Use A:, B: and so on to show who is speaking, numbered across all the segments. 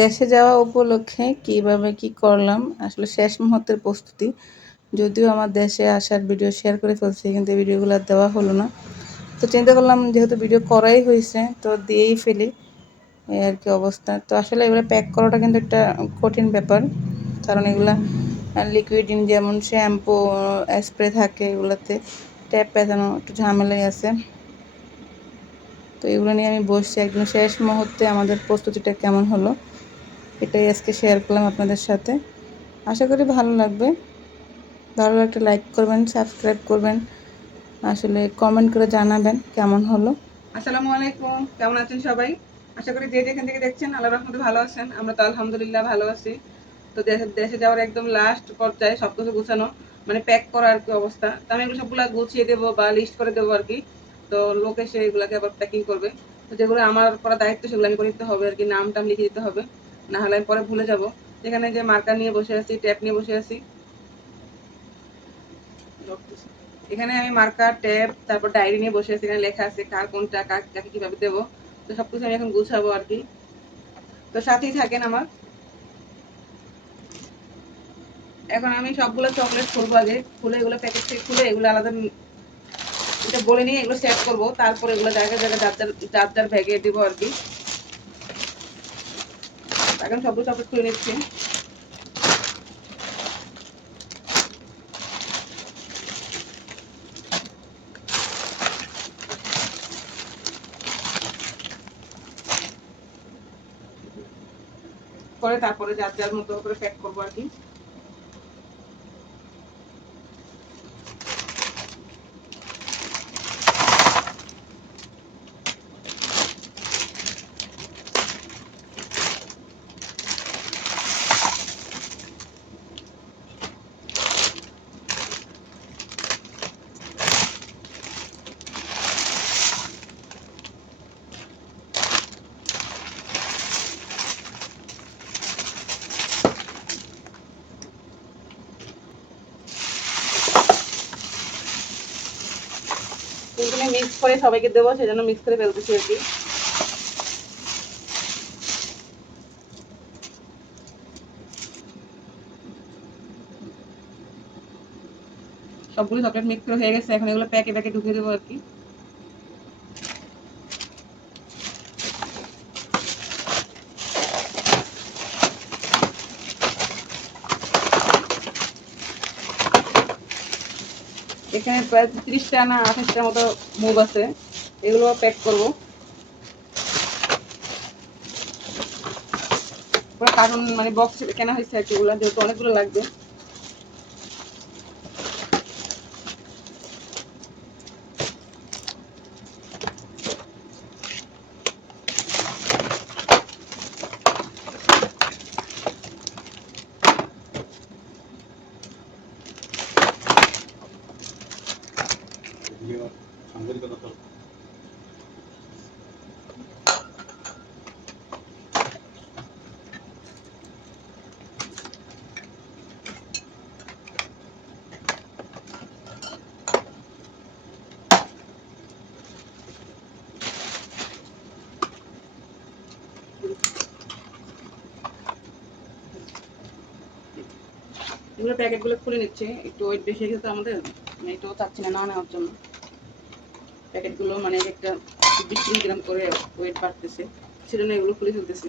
A: দেশে যাওয়া উপলক্ষে কীভাবে কি করলাম, আসলে শেষ মুহূর্তের প্রস্তুতি। যদিও আমার দেশে আসার ভিডিও শেয়ার করে ফেলছি, কিন্তু ভিডিওগুলো আর দেওয়া হলো না। তো চিন্তা করলাম, যেহেতু ভিডিও করাই হয়েছে, তো দিয়েই ফেলি এই আর কি অবস্থা। তো আসলে এগুলো প্যাক করাটা কিন্তু একটা কঠিন ব্যাপার, কারণ এগুলা লিকুইড ইন যেমন শ্যাম্পু স্প্রে থাকে এগুলোতে ট্যাপ পেঁচানো একটু ঝামেলাই আছে। তো এগুলো নিয়ে আমি বসছি, একদম শেষ মুহূর্তে আমাদের প্রস্তুতিটা কেমন হলো। এটাই আজকে শেয়ার করলাম আপনাদের সাথে। আশা করি ভালো লাগবে। ভালো একটা লাইক করবেন সাবস্ক্রাইব করবেন, আসলে কমেন্ট করে জানাবেন কেমন হলো।
B: আসসালামু আলাইকুম, কেমন আছেন সবাই? আশা করি যে যেখান থেকে দেখছেন, আল্লাহ রহমতে ভালো আছেন। আমরা তো আলহামদুলিল্লাহ ভালো আছি। তো দেশে দেশে যাওয়ার একদম লাস্ট পর্যায়ে সব কিছু গুছানো মানে প্যাক করা আর কি অবস্থা। তো আমি এগুলো সবগুলো গুছিয়ে দেবো বা লিস্ট করে দেবো আর কি। তো লোক এসে এগুলোকে আবার প্যাকিং করবে। তো যেগুলো আমার করা দায়িত্ব সেগুলো আমি করে দিতে হবে আর কি নাম টাম লিখে দিতে হবে। না হলে আমি পরে ভুলে যাব। যেখানে যে মার্কার নিয়ে বসে আছি ট্যাপ নিয়ে বসে আছি। এখানে আমি মার্কার ট্যাপ তারপর ডায়েরি নিয়ে বসে আছি। এখানে লেখা আছে কার কোনটা কার কাকে কীভাবে দেবো। তো সব কিছু আমি এখন গুছাবো আর কি। তো সাথেই থাকেন আমার। এখন আমি সবগুলো চকলেট খুলবো আগে। খুলে এগুলো প্যাকেট থেকে খুলে এগুলো আলাদা এটা বলে নিয়ে এগুলো সেট করব। তারপর এগুলো জায়গায় জায়গায় যার যার যার ব্যাগে দেবো আর কি। এখন সবগুলো চকলেট করে নিচ্ছি। করে তারপরে যার যার মতো করে প্যাক করব আর কি। মিক্স করে সবাইকে দেবো, সেজন্য মিক্স করে ফেলতেছি আর কি। সবগুলো চকলেট মিক্স করে হয়ে গেছে, এখন এগুলো প্যাকে প্যাকে ঢুকিয়ে দেবো আর কি। এখানে প্রায় তিরিশটা না আঠাশটার মতো মুগ আছে। এগুলো প্যাক করব। কার্টুন মানে বক্স কেনা হয়েছে আর কি এগুলো যেহেতু অনেকগুলো লাগবে। প্যাকেটগুলো খুলে নিচ্ছে। একটু ওয়েট বেশি গেছে আমাদের আমি একটু চাচ্ছি না না নেওয়ার জন্য। প্যাকেটগুলো মানে একটা বিশ গ্রাম করে ওয়েট বাড়তেছে সেজন্য এগুলো খুলে ফেলতেছি।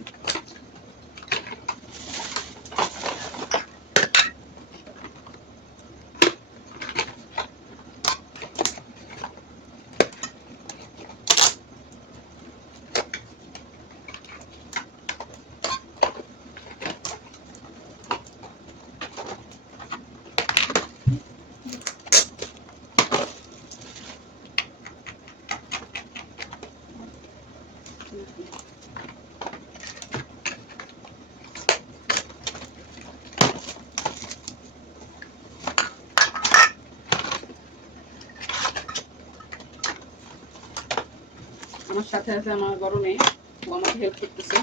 B: সাথে আছে আমার মেয়ে ও আমাকে হেল্প করতেছে।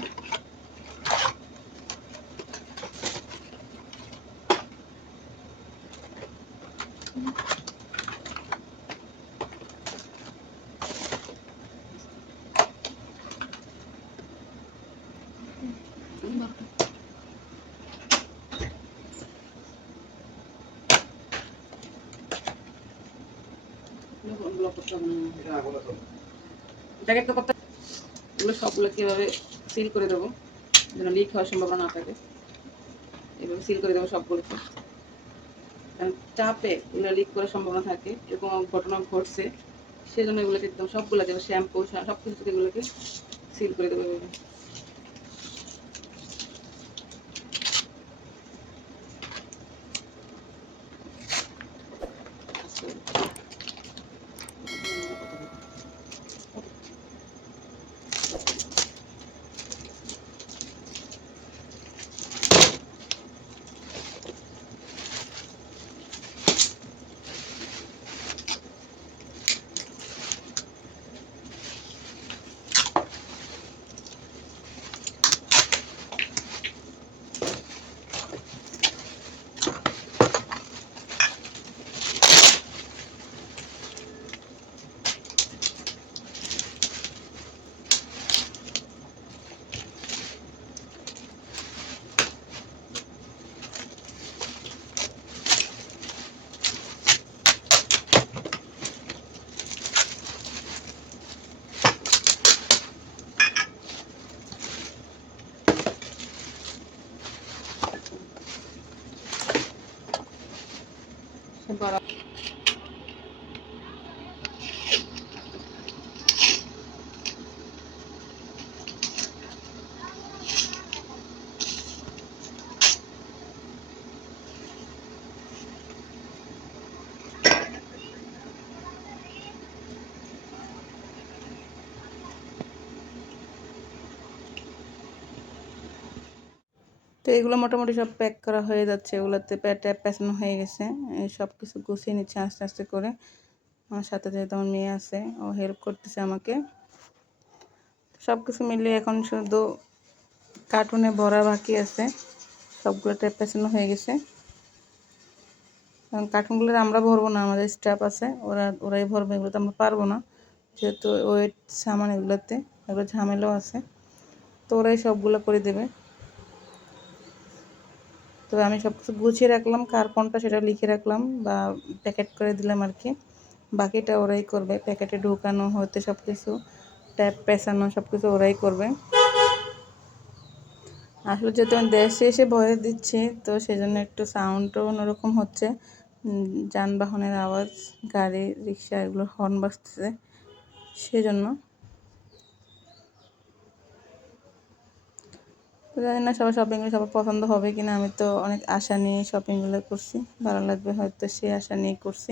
B: ব্লক করতে হবে না জ্যাকেট তো করতে এগুলো সবগুলো কীভাবে সিল করে দেবো? যেন লিক হওয়ার সম্ভাবনা না থাকে। এভাবে সিল করে দেবো সবগুলোকে। কারণ চাপে এগুলো লিক করার সম্ভাবনা থাকে। এরকম ঘটনা ঘটছে। সেজন্য এগুলোকে একদম সবগুলো দেবো শ্যাম্পু সব কিছু এগুলোকে সিল করে দেবো বড়
A: তো এগুলো মোটামুটি সব প্যাক করা হয়ে যাচ্ছে। এগুলোতে ট্যাপ প্যাঁচানো হয়ে গেছে। সব কিছু গুছিয়ে নিচ্ছে আস্তে আস্তে করে। আমার সাথে যেহেতু আমার মেয়ে আছে, ও হেল্প করতেছে আমাকে। সব কিছু মিলিয়ে এখন শুধু কার্টুনে ভরা বাকি আছে। সবগুলো ট্যাপ প্যাঁচানো হয়ে গেছে। কারণ কার্টুনগুলো আমরা ভরবো না, আমাদের স্টাফ আছে। ওরা, ওরাই ভরবে এগুলো তো আমরা পারব না। যেহেতু ওয়েট সামান এগুলোতে, এগুলো ঝামেলাও আছে। তো ওরাই সবগুলো করে দেবে। তো আমি সব কিছু গুছিয়ে রাখলাম, কার কোনটা সেটা লিখে রাখলাম বা প্যাকেট করে দিলাম আর কি বাকিটা ওরাই করবে প্যাকেটে ঢুকানো হতে সব কিছু ট্যাপ পেঁচানো সব কিছু ওরাই করবে। আসলে যেহেতু আমি দেশে এসে ভয়ে দিচ্ছি, তো সেই জন্য একটু সাউন্ডও অন্যরকম হচ্ছে। যানবাহনের আওয়াজ, গাড়ি, রিক্সা, এগুলো হর্ন বাজতেছে, সেজন্য। তো জানি না সবার শপিংগুলো সবার পছন্দ হবে কিনা, আমি তো অনেক আশা নিয়ে শপিংগুলো করছি। ভালো লাগবে হয়তো সে আশা নিয়ে করছি।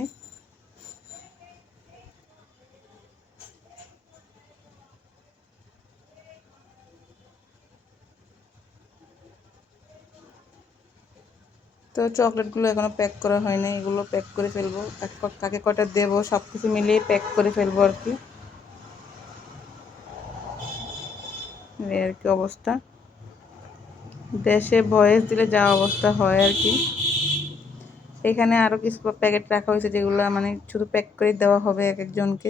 A: তো চকলেটগুলো এখনও প্যাক করা হয় নাই, এগুলো প্যাক করে ফেলব। ক- কাকে কটা দেবো সব কিছু মিলিয়ে প্যাক করে ফেলব আর কি। এই আর কি অবস্থা। দেশে ভয়েস দিলে যা অবস্থা হয় আর কি। এখানে আরও কিছু প্যাকেট রাখা হয়েছে যেগুলো মানে শুধু প্যাক করে দেওয়া হবে এক একজনকে।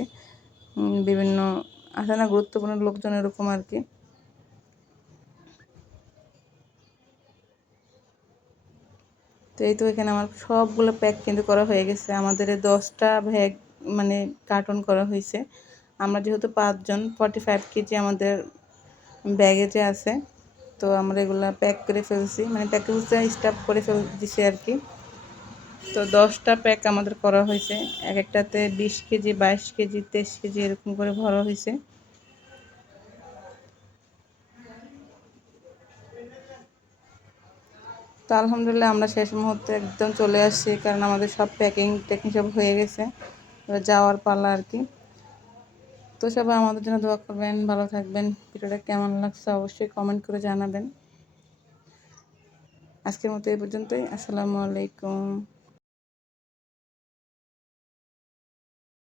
A: বিভিন্ন আসে না গুরুত্বপূর্ণ লোকজন এরকম আর কি। তো এই তো এখানে আমার সবগুলো প্যাক কিন্তু করা হয়ে গেছে। আমাদের দশটা ভ্যাগ মানে কার্টন করা হয়েছে। আমরা যেহেতু পাঁচজন ফর্টি ফাইভ কেজি আমাদের ব্যাগেজে আছে। তো আমরা এগুলো প্যাক করে ফেলছি। মানে প্যাক করতে স্টাফ করে ফেল দিছি আর কি তো দশটা প্যাক আমাদের করা হয়েছে। এক একটাতে বিশ কেজি, বাইশ কেজি, তেইশ কেজি এরকম করে ভরা হয়েছে। তো আলহামদুলিল্লাহ আমরা শেষ মুহূর্তে একদম চলে আসছি, কারণ আমাদের সব প্যাকিং ট্যাকিং সব হয়ে গেছে। যাওয়ার পালা আর কি তো সবাই আমাদের জন্য দোয়া করবেন, ভালো থাকবেন। ভিডিওটা কেমন লাগছে অবশ্যই কমেন্ট করে জানাবেন। আজকের মতো এই পর্যন্তই। আসসালামু আলাইকুম।